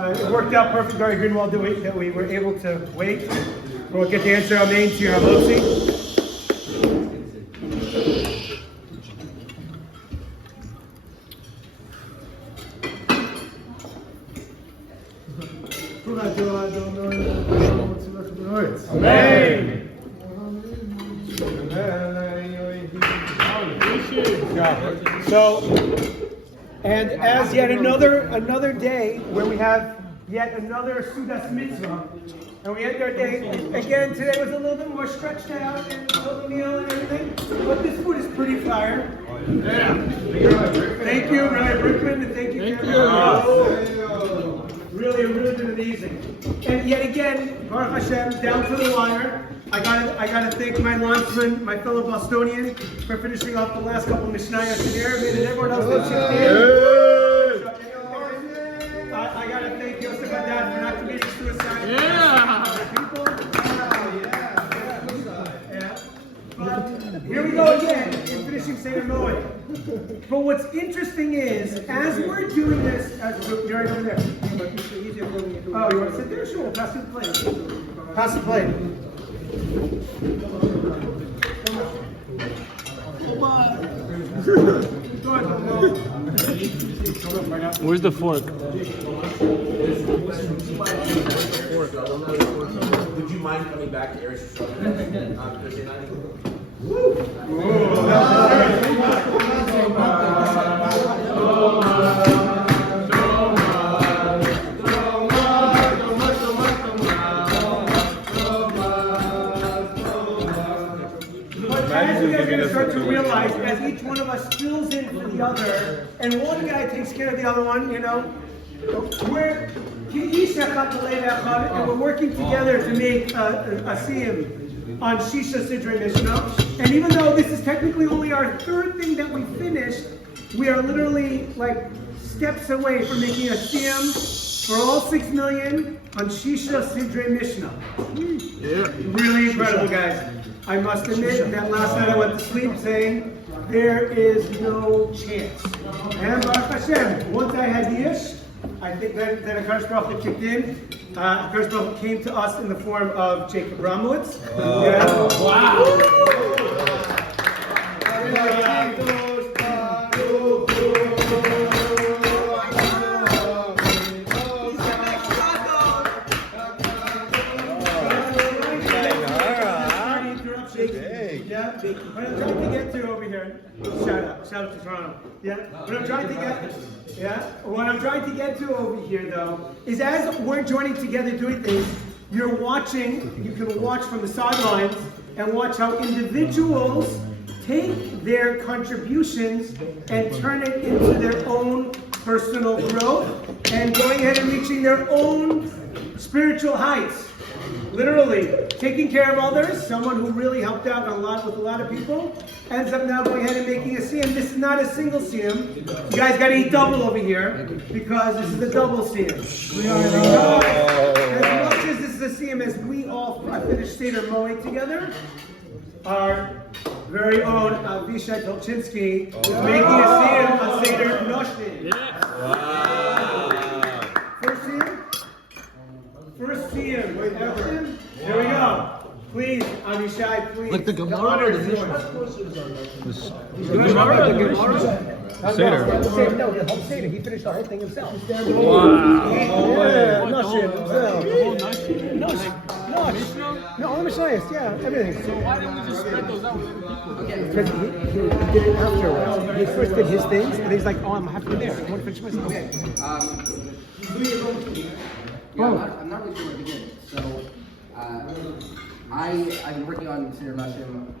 It worked out perfect, very good, well that we were able to wait. We'll get the answer our name to your Avosi. Amen. So, and as yet another day where we have yet another Sudas Mitzvah, and we end our day, again, today was a little bit more stretched out and healthy meal and everything, but this food is pretty fire. Yeah. Thank you, Rabbi Brickman, and thank you, Kevin. Really been amazing. And yet again, Baruch Hashem, down to the wire. I gotta thank my linesman, my fellow Bostonian, for finishing off the last couple of Mishnayos here. And everyone else that chipped in. I gotta thank Yosef Haddad for not committing suicide. Yeah. People. But here we go again in finishing Seder Moed. But what's interesting is, as we're doing this, you're right over there. Oh, you want to sit there? Sure, pass the plate. Pass the plate. Where's the fork? Would you mind coming back to Eric's Thursday night? As you guys are going to start to realize, as each one of us fills in for the other, and one guy takes care of the other one, you know, we're and we're working together to make a Siyum on Shisha Sidrei Mishnah. And even though this is technically only our third thing that we finished, we are literally like steps away from making a Siyum for all 6 million on Shisha Sidrei Mishnah. Yeah. Really incredible, guys. I must admit that last night I went to sleep saying, there is no chance. And Baruch Hashem, once I had the ish, I think that HaKadosh Baruch Hu kicked in. HaKadosh Baruch Hu came to us in the form of Jacob Ramowitz. Wow! What I'm trying to get to over here, shout out to Toronto. Yeah. What I'm trying to get to over here though, is as we're joining together doing things, you can watch from the sidelines and watch how individuals take their contributions and turn it into their own personal growth and going ahead and reaching their own spiritual heights. Literally, taking care of others, someone who really helped out with a lot of people, ends up now going ahead and making a Siyum. This is not a single Siyum. You guys got to eat double over here, because this is the double Siyum. As much as this is a Siyum as we all finished Seder Moed together, our very own Avishai Tolchinsky is making a Siyum on Seder Nashim. First Siyum? First Siyum ever. Here we go. Please, Avishai, please. Like the Gemara. The Seder. No, the whole Seder. He finished the whole thing himself. Wow. Yeah, Nashim himself. No, all the Mishnayos, yeah, everything. So why didn't we just spread those out? Because he did it afterwards. He first did his things, and he's like, oh, I'm happy there. I want to finish myself. I'm not really sure where to begin. So, I've been working on Seder Nashim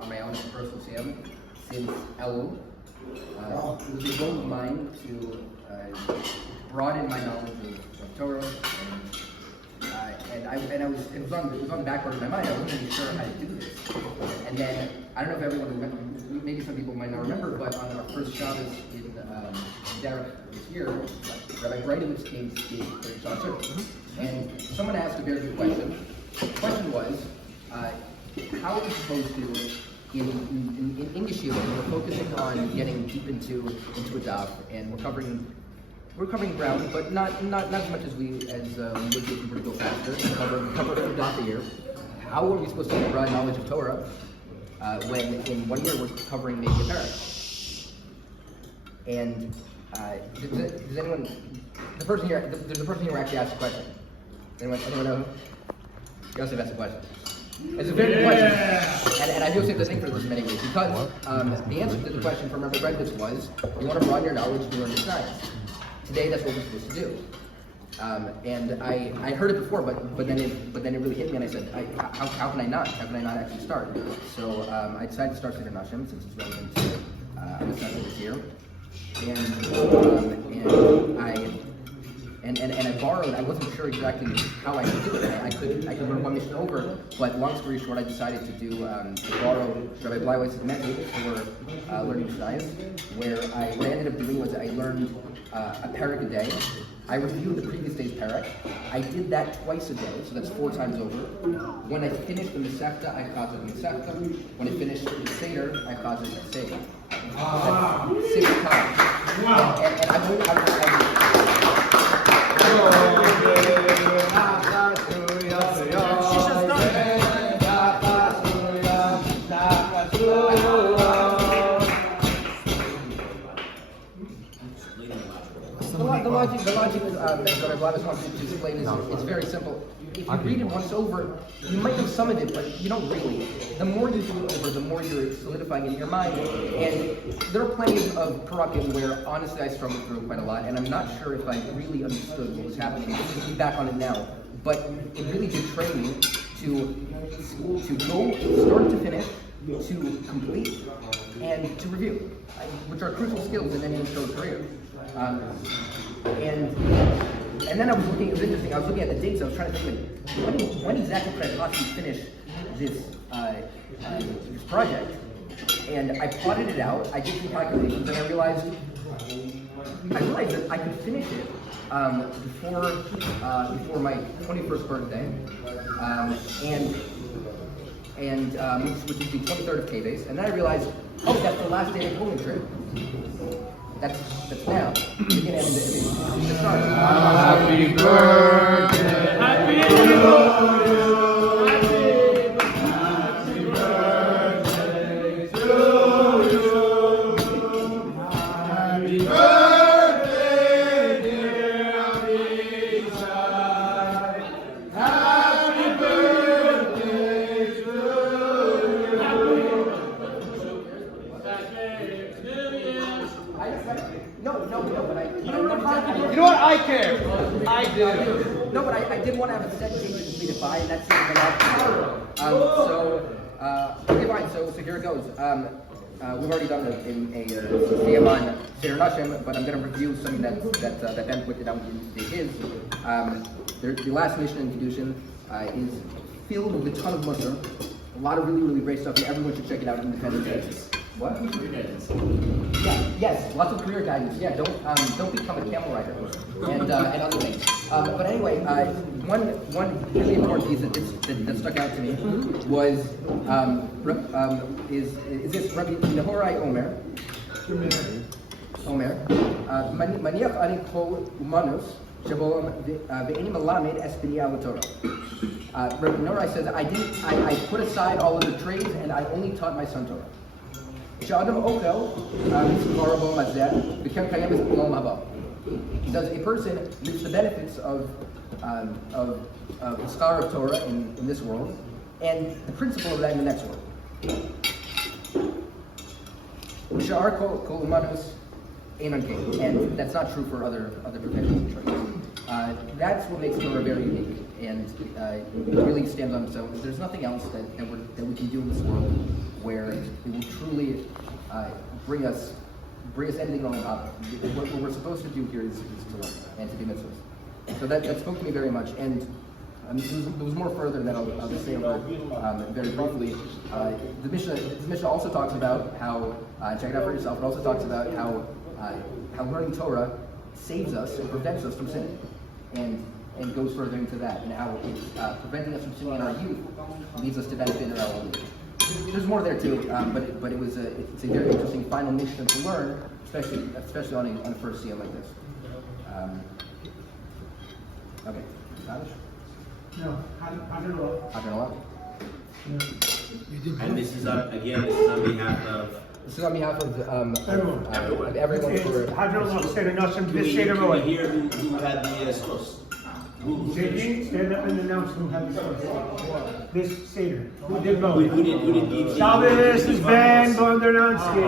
on my own personal Siyum since Elul. It was a goal of mine to broaden my knowledge of Torah, and it was on the back burner of my mind. I wasn't really sure how to do this. And then I don't know if everyone remembers. Maybe some people might not remember, but on our first Shabbos in Derech this year, Rabbi Breitowitz came to speak for Shabbos service, and someone asked a very good question. The question was, how are we supposed to, in English, we're focusing on getting deep into a daf, and we're covering we're covering ground, but not as much as we would if we were to go faster. Cover a few dots a year. How are we supposed to have broad knowledge of Torah when in 1 year we're covering maybe a parak? And does anyone? The person here, there's a person here who actually asked a question. Anyone know? Yosef asked a question. It's a very good question, and I feel the same for this in many ways, because the answer to the question from Rabbi Breitbach was, you want to broaden your knowledge, you learn the science. Today, that's what we're supposed to do. And I heard it before, but then it really hit me, and I said, how can I not? How can I not actually start? So I decided to start Seder Nashim since it's relevant to the session this year, and I borrowed. I wasn't sure exactly how I could do it. I could learn one mission over, but long story short, I decided to borrow Rabbi Bleiweiss's method for learning science, where what I ended up doing was I learned a parak a day. I reviewed the previous day's parak. I did that twice a day, so that's 4 times over. When I finished the Masechta, I chazed the Masechta. When I finished the Seder, I chazed the Seder. That's 6 times. Wow. And the logic that Rabbi Blavis wants to explain is very simple. If you read it once over, you might know some of it, but you don't really. The more you do it over, the more you're solidifying it in your mind. And there are plenty of parakim where, honestly, I struggled through quite a lot, and I'm not sure if I really understood what was happening. Looking back on it now, but it really did train me to go start to finish, to complete, and to review, which are crucial skills in any instructor's career. And then I was looking. It was interesting. I was looking at the dates. I was trying to think, when exactly could I possibly finish this project? And I plotted it out. I did some calculations, and I realized that I could finish it before my 21st birthday, which is the 23rd of K-Base. And then I realized, that's the last day of the Holy trip. That's now. You can end the start. Happy birthday. Happy birthday. Happy birthday to you. Happy birthday, dear Abishai. Happy birthday to you. No, but You know what? I care. I do. No, but I did want to have a set date to complete it by, and that seems a lot. Okay, fine. So here it goes. We've already done a Siyum on Seder Nashim, but I'm going to review something that Ben pointed out in his. The last mission in Kedushin is filled with a ton of mutter, a lot of really, really great stuff, and everyone should check it out independently. What? Yeah, yes, lots of career guidance. Yeah, don't become a camel rider and other things. But anyway, one really important piece that stuck out to me was is this Rabbi Nehorai Omer. Maniach ani kol umanus shebo ve'eni malamed es b'niyah l'Torah. Rabbi Nehorai says I put aside all of the trades and I only taught my son Torah. Does a person reach the benefits of the scholar of Torah in this world, and the principle of that in the next world? And that's not true for other professions and choices. That's what makes Torah very unique, and it really stands on its own. There's nothing else that we can do in this world where it will truly bring us anything on top. What we're supposed to do here is to learn and to be mitzvahs. So that spoke to me very much, and there was more further that I'll just say over very briefly. The Mishnah also talks about how, check it out for yourself, it also talks about how learning Torah saves us and prevents us from sinning, and goes further into that, and how preventing us from sinning in our youth leads us to benefit in our old age. There's more there too, but it's a very interesting final mission to learn, especially on a first Siyum like this. Okay. Kaddish? No, I don't know. Hadron Olav. And this is again, this is on behalf of. This is on behalf of Everyone. of everyone for. Hadron Seder Nashim, Can this we Seder Moed. hear who had the source? Who JD, stand up and announce who had the source. This Seder. Who did who Moed? did the Shabbos is Ben Bondernansky.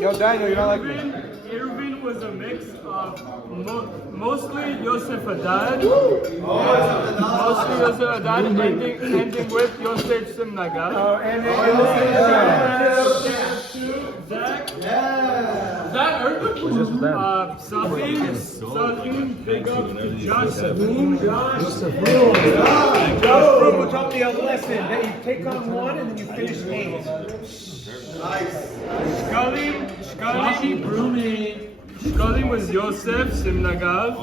Yo, Daniel, you don't like me. Irvin was a mix of mostly Yosef Haddad, ending with Yosef Simnagar. Oh, and That Irvin? Safi, big up to Josh Boom. Josh Broom will taught me a lesson that you take on one and then you finish 8. Shkali was Yosef Simnagar.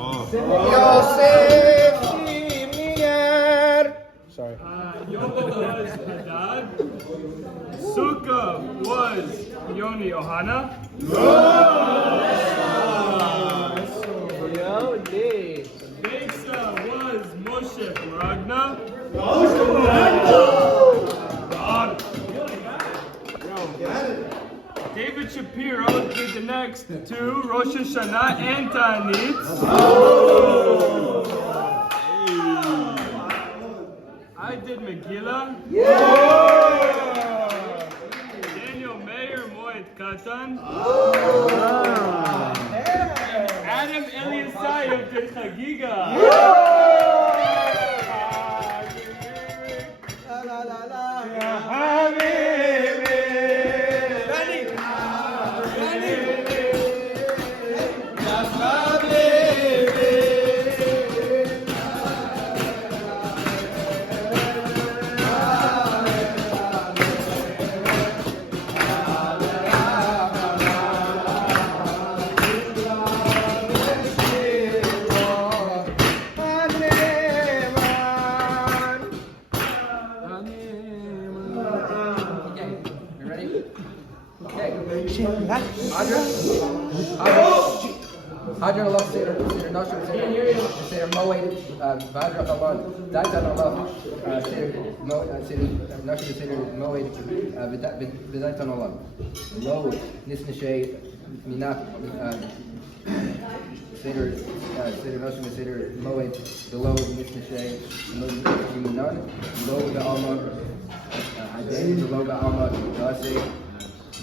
Yosef Shimnier. Sorry. Yoba was Haddad. Sukkah was Yoni Ohana. Besa was Moshe Ragna. David Shapiro did the next two, Rosh Hashanah and Ta'anit. I did Megillah. Daniel Mayer, Moed Katan. Adam Eliasayev did Chagiga. Hadron Olav Seder Nashim Seder Moed Vadra Olav Daitan Olav Seder Nashim Seder Moed Vidaitan Olav Lo Nisnashe Minat Seder Nashim Seder Moed Lo Nisnashe Minan Lo Ba'alma Adain Lo Ba'alma Dase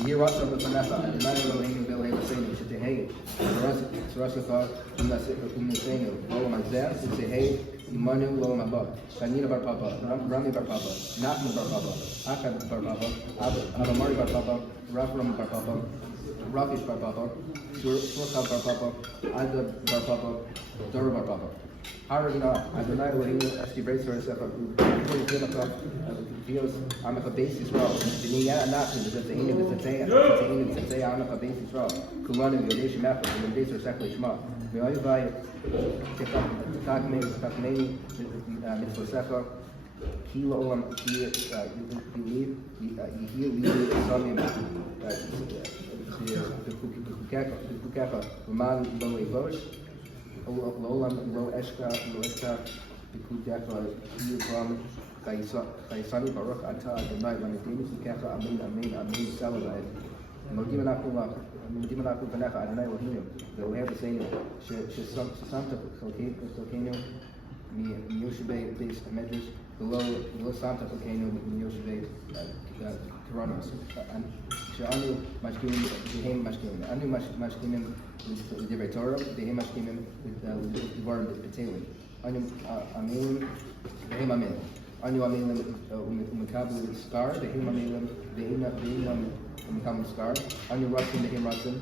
Year Russell with Vanessa, and Nine Elohim Bill Hussein, should say, hey, Sarasaka, Umnasenu, Lo Mazan, should say, hey, Manu, Lo Mabab, Kanina Bar Papa, Rami Bar Papa, Nathan Bar Papa, Akad Bar Papa, Abamari Bar Papa, Rafram Bar Papa, Rafish Bar Papa, Surka Bar Papa, Ada Bar Papa, Dora Bar Papa. Haragna, Adonai Elohim, Esti Bracer, Sefa, Pinaka, Dios, Amaka Basis Row, Dinia Anakin, the Hinu, the Tate, Amaka Basis Row, Kulana, Yodesh Mappa, and the Baser Sekli Shma. We all buy Takmeni, Mitzvah Sefa, Kilo Olam, Yehil, Samim, the Kukaka, Roman, Lowe Bosch. Lo Eshka, Bikudefa, Yubam, Kaisani Baruch Ata, Adonai, Manadini, Kukefa, Amin, Salavai. Modimanaku Vanecha, Adonai Elohim, that we have the same, Santa Volcano, Miyoshibe, base measures, below Santa Volcano, Miyoshibe, Toronto, Shanu, Mashkim, Behem Mashkim, Anu Mashkim, with the Torah, Behem Mashkim, with the word Beteli. Anu Amelim, Behem Amelim. Anu Amelim, Umakabu Scar, Behem Amelim, Behem Umakabu Scar. Anu Rasim, Behem Rasim.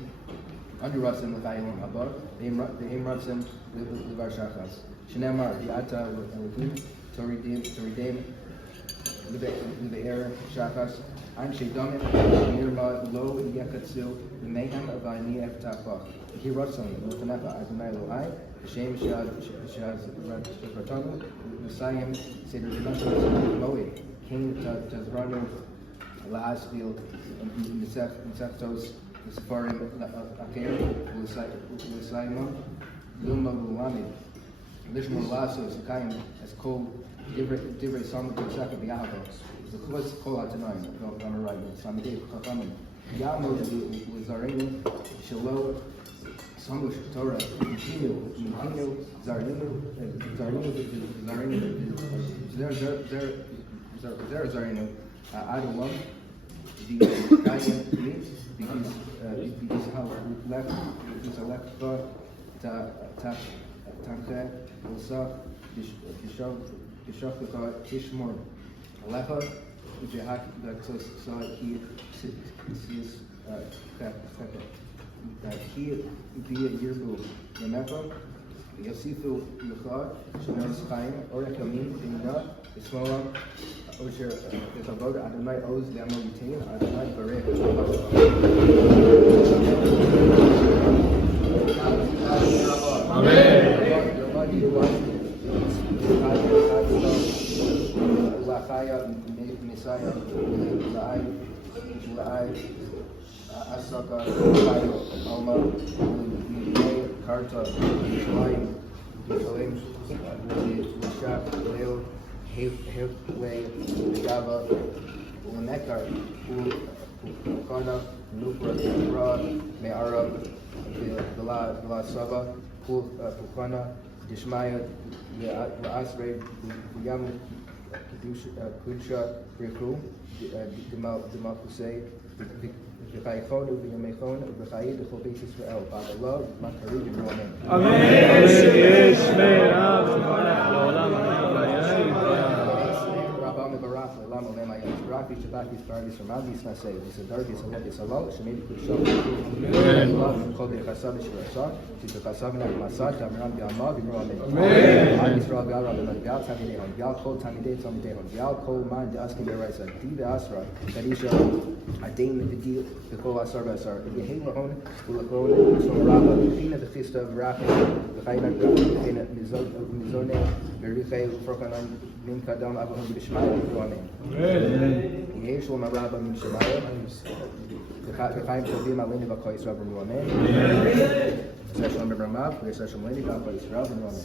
Anu Rasim, with Ayelim Habar. Behem Rasim, with Varshachas. Shanamar, the Ata, with Toridim, with the air Shachas. I'm Shadamim, Nirma, Lo, Yakatsu, the Mayhem of Ani Eftafah. He Russell, Mutanapa, Adonai Loai, Shem Shaz Ratanu, Messiah, Seder Nashim Moed, Cain Tazranu Laasfield Insectos Safarim Aker Lisaima Luma Lulami Lishma Lasso Sakayim as Kol Divrei Sama Kusaka Biahava the Kwas Kol Atanaim Gamarai Samade Kakaman Yamo Zarenu Shalo Samush Torah Mukinu Zarinu Zarinu Adulam the Gayan because how left because a left thought Tanka Ulsa Bishopka Tishmor Aleha Jihak Saw he sees he be a yearbook Yamefa Yosifu Yuchad Shinos Chaim Orekamin Bina Ismola Osher Yesavod Adonai Oz Lamo Yitain Adonai Barek Amen. Lachaya Messiah Lai Asaka Alma Karta Line Michalim Lishak Leo Hefway Gava Unekar Ukana Nupra Me'ara Vila Saba Pukana Dishmaya Asre Yam Kudsha Riku Dimakusei V'chaychonu v'yamechonu v'chayid v'chol Beis Yisrael b'Adallah v'makarid v'romen. Rabban Barak Le'lam Olem Ayam Rafi Shabbat Yisparagis Ramazis Nasei V'Sadargis Olem Yisrael Shemedi Kushon V'Kol Kol B'Chasav V'Shirasah V'Chasav V'Nach Masad V'Amram V'Amah V'Romen. Ad Yisrael V'Al Rabban V'Al Tamidehon V'Al Kol Tamideh Tamidehon V'Al Kol Man D'Askin B'Raisa Di V'Asra Kadisha Adain V'Di V'Kol Asar V'Asar V'Yehei Lahon V'Lakon V'Shom Rabba V'China V'Chista V'Rachim V'Chayna V'China Mizoneh V'Richei V'Frokanan Min Kadam Abraham B'Shmaya V'Romen. Yesh Loma Rabba Min Shemaya V'Chaim Tovim Aleni V'Kol Yisrael V'Romen. Session number Ramav, session Leni V'Kol Yisrael V'Romen.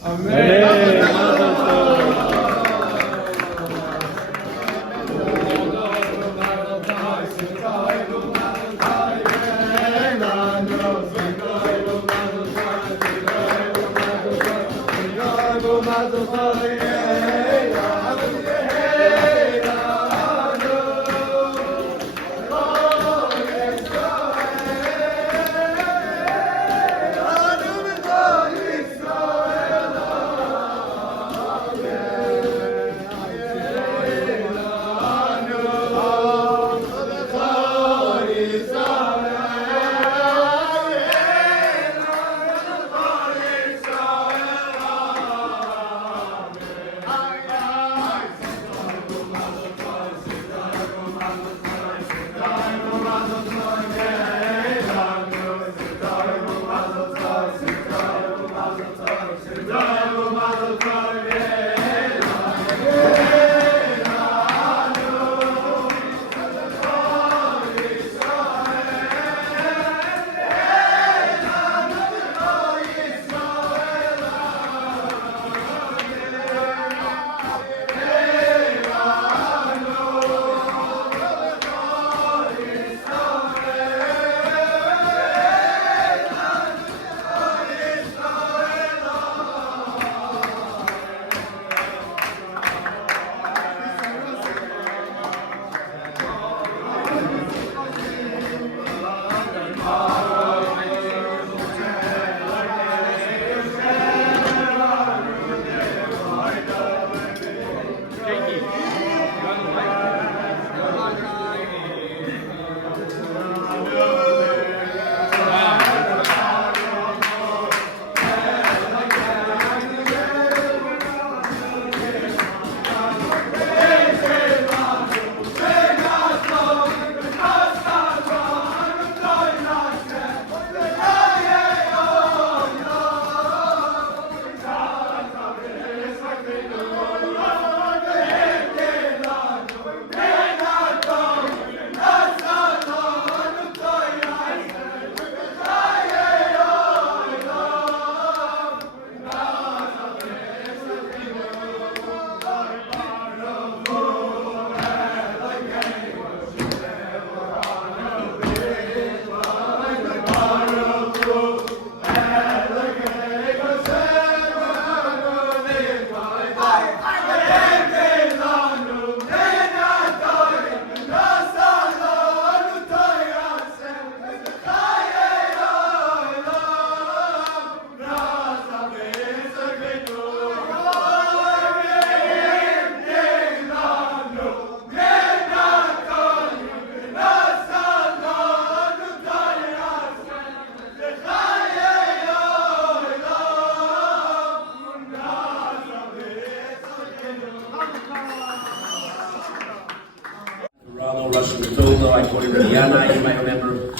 all know Rosh Hashanah, I quoted Rihanna, you might remember.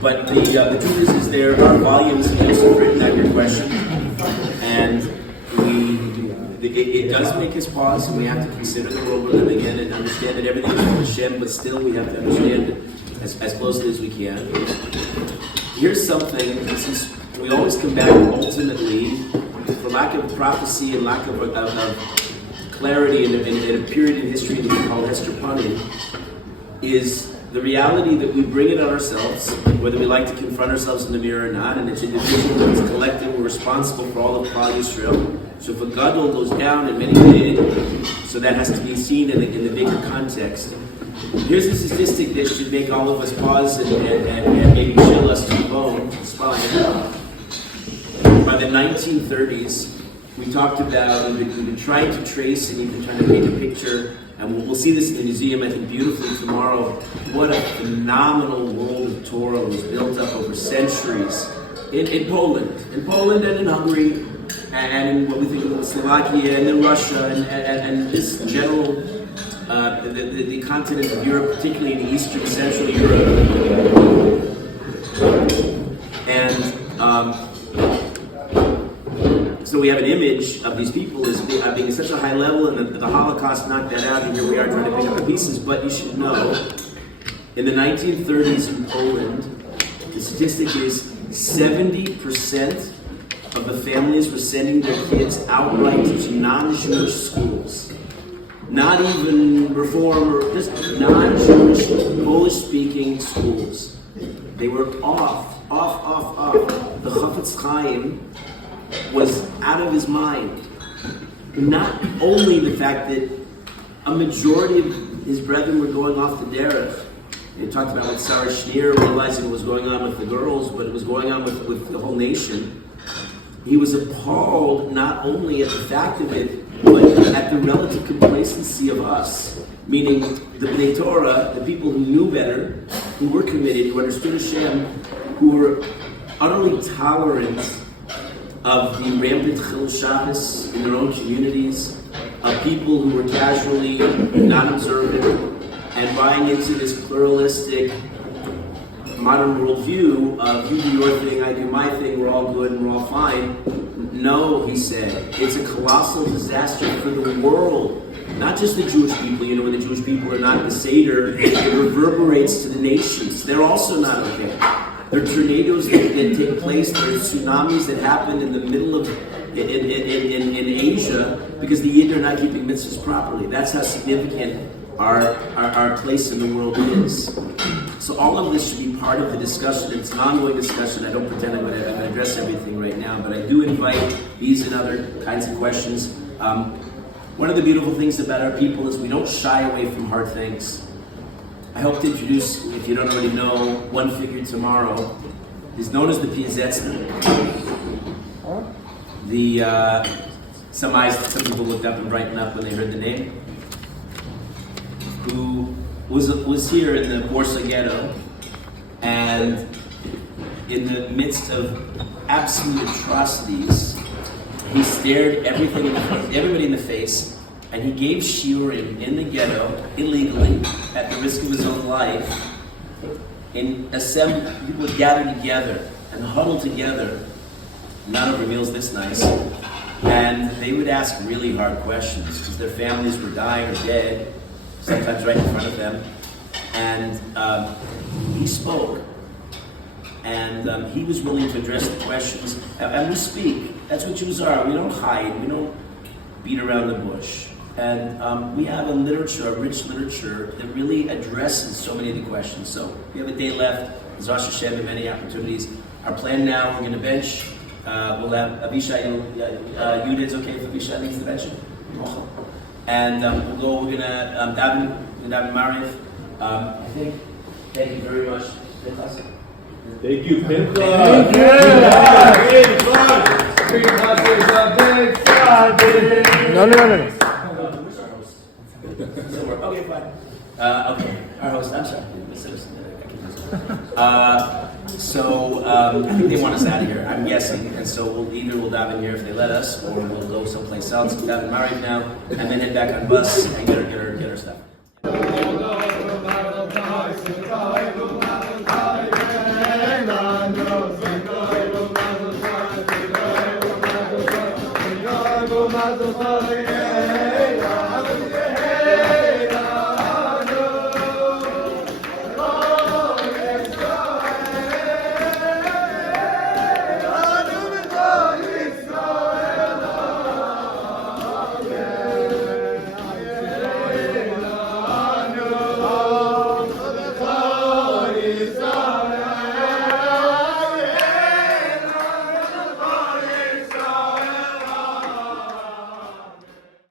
But the truth is there are volumes of Yosef written on your question, and it does make us pause, and we have to consider the world we're living in and understand that everything is from Hashem, but still we have to understand it as closely as we can. Here's something, since we always come back ultimately, for lack of prophecy and lack of clarity in a period in history that we call Hester Panim, is the reality that we bring it on ourselves, whether we like to confront ourselves in the mirror or not, and it's individual, it's collective, we're responsible for all of Klal Yisrael. So if a gadol goes down in many ways, so that has to be seen in the bigger context. Here's a statistic that should make all of us pause and maybe chill us to the bone, spine. By the 1930s, we talked about, we've been trying to trace and even trying to paint a picture, and we'll see this in the museum, I think, beautifully tomorrow, what a phenomenal world of Torah was built up over centuries in Poland and in Hungary, and in what we think of Slovakia, and in Russia, and this general, the continent of Europe, particularly in Eastern Central Europe. And so we have an image of these people as being at such a high level, and the Holocaust knocked that out, and here we are trying to pick up the pieces. But you should know, in the 1930s in Poland, the statistic is 70% of the families were sending their kids outright to non-Jewish schools. Not even Reform, or just non-Jewish, Polish-speaking schools. They were off. The Chafetz Chaim was out of his mind. Not only the fact that a majority of his brethren were going off to Derech. They talked about with Sarah Schneer realizing what was going on with the girls, but it was going on with the whole nation. He was appalled not only at the fact of it, but at the relative complacency of us. Meaning the Bnei Torah, the people who knew better, who were committed, who understood Hashem, who were utterly tolerant of the rampant Chil Shabbos in their own communities, of people who were casually not observant and buying into this pluralistic modern worldview of you do your thing, I do my thing, we're all good and we're all fine. No, he said, it's a colossal disaster for the world. Not just the Jewish people, when the Jewish people are not in the Seder, it reverberates to the nations. They're also not okay. There are tornadoes that take place, there are tsunamis that happen in the middle of, in Asia, because the Yid are not keeping mitzvahs properly. That's how significant our place in the world is. So all of this should be part of the discussion. It's an ongoing discussion. I don't pretend I'm going to address everything right now, but I do invite these and other kinds of questions. One of the beautiful things about our people is we don't shy away from hard things. I hope to introduce, if you don't already know, one figure tomorrow. He's known as the Piazetzner. Some people looked up and brightened up when they heard the name. Who was here in the Warsaw Ghetto, and in the midst of absolute atrocities, he stared everybody in the face, and he gave shiurim in the ghetto illegally at the risk of his own life. People would gather together and huddle together, not over meals this nice, and they would ask really hard questions because their families were dying or dead, sometimes right in front of them. And he spoke, and he was willing to address the questions. And we speak. That's what Jews are. We don't hide. We don't beat around the bush. And we have a rich literature that really addresses so many of the questions. So we have a day left. There's Rosh Hashem and many opportunities. Our plan now, we're going to bench. We'll have Abishai. Yudin's okay if Abishai leads the bench? And we're going to daven Mariv. I think. Thank you very much. Thank you, Pinchas. No. Okay, fine. Okay, our host. I'm sorry. I think they want us out of here. I'm guessing, and so we'll dive in here if they let us, or we'll go someplace else. We'll dive in Mariv now, and then head back on bus and get our stuff. Mazel Tov.